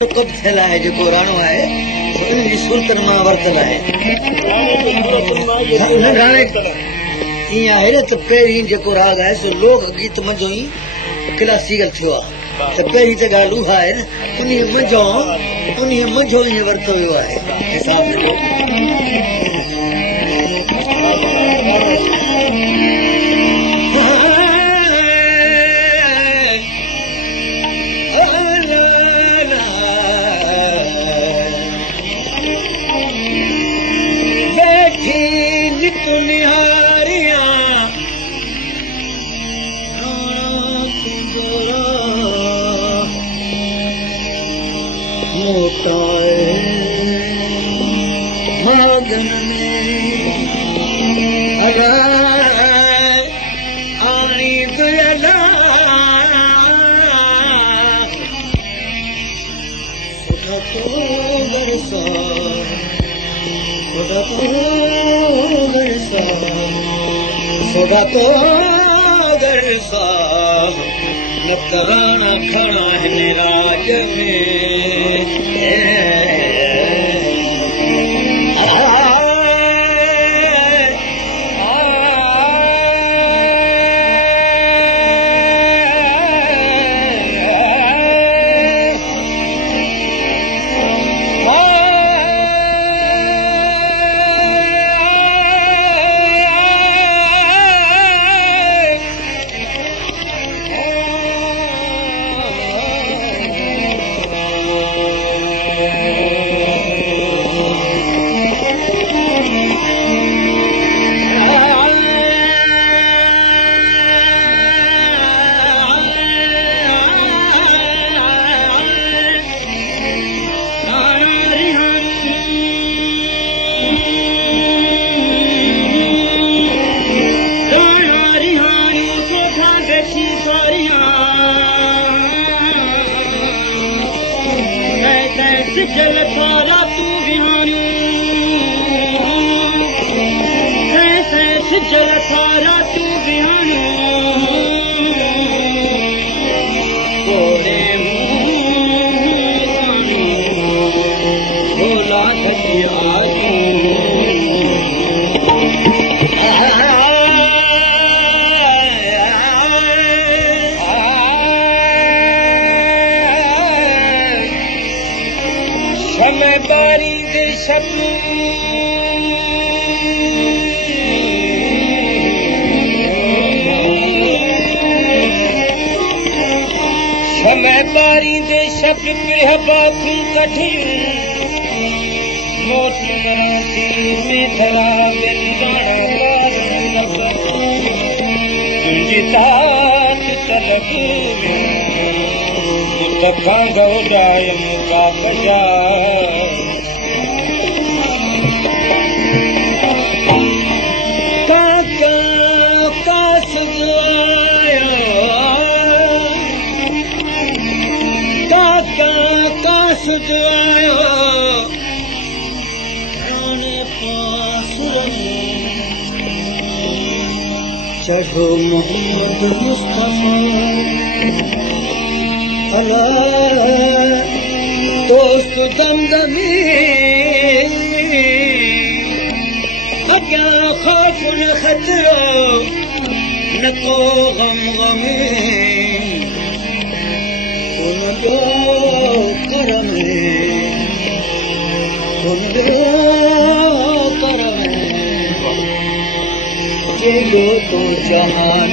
कब थियल आहे जेको राणो आहे उनजी सुल्तन मां वरतल आहे। ईअं आहे न त पहिरीं जेको राग आहे सो लोक गीत मंझो ई क्लासिकल थियो आहे, त पहिरीं त ॻाल्हि उहा आहे न उन मंझो ईअं वरितो वियो आहे हिसाब मगन में आनी दुयला सुधा तो बरसा न कराना खड़ा है राज में जल थारा तू विहानी जल थारा तू विहानी भोला समय बारी दे शब्द समय बारी दे शब्द पिह बाखूं कठिन मोट मराठी में धरा तुझी तात तलक मुतखा गौडाय मुका बजा चढ़ो मोहम्मद मुस्तफा अल्लाह दोस्त दमदमी अग्या खौफ न खतरो न को गम गमी उन दो करम जो तो जहान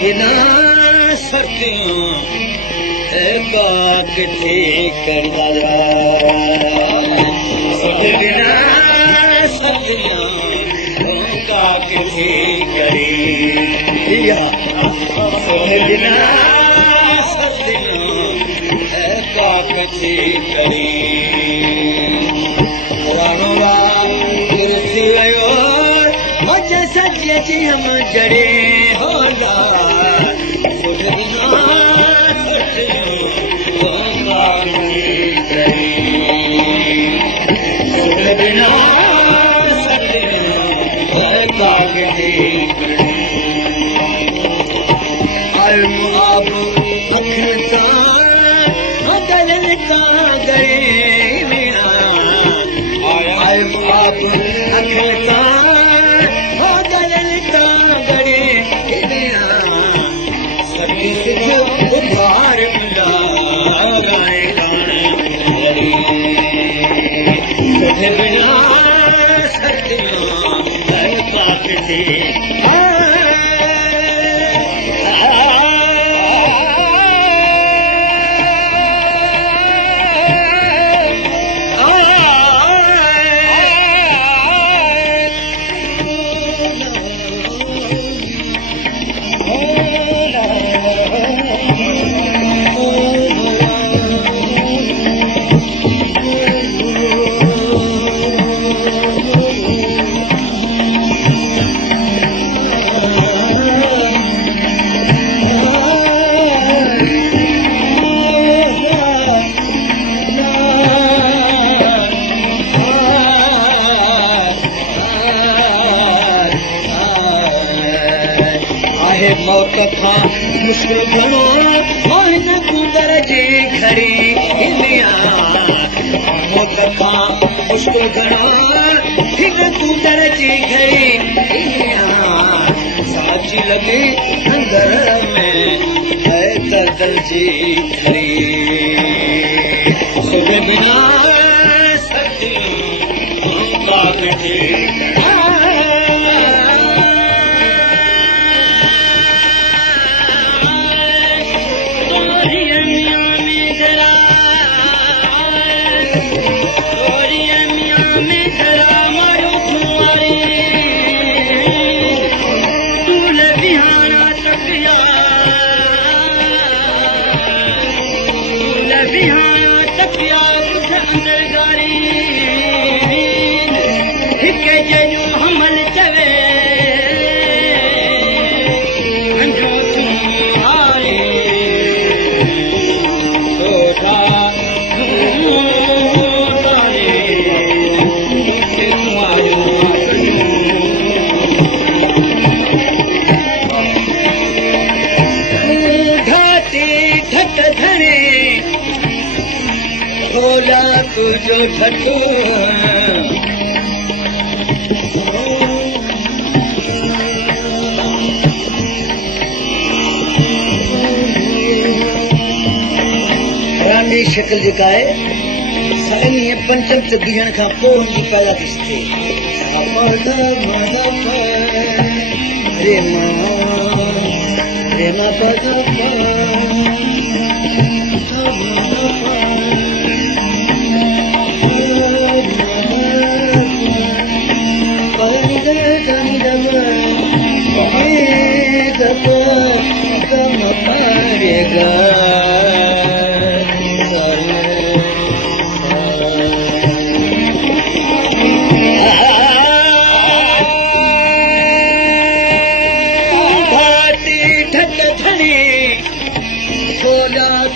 बिना सर्दियों किथे कर बिना सर्दियों किथे करी दिया बिना काकची करी वाणवा कुर्सी वयो मजे सजे जी हम जड़े हो यार बिना बिना आप अखरता गलता गए मेरा आप अखरता गलता गए मेरा सभी उधार मिला बिना मौत खां मुश्किल घणो हिन कूदर जे घड़ी मौत खां मुश्किल घणो हिन कूदर जे घड़ी साची लॻे अंदर में दर्दल जी घड़ी सुन बिना सच तुझो ठठो रानी शक्ल जेका आहे साईं पंचम ते बीहण खां पोइ हुनजी पैदा थी थिए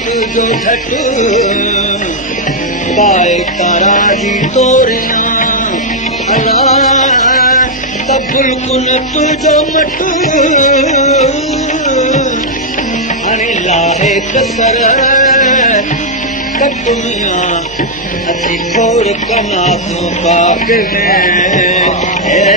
तुझो ठठो पाए तारा जी तोरिया अला बिल्कुल तुझो मटू हाणे लाहे कसर कटुमिया अची थोड़ कना तूं बाग में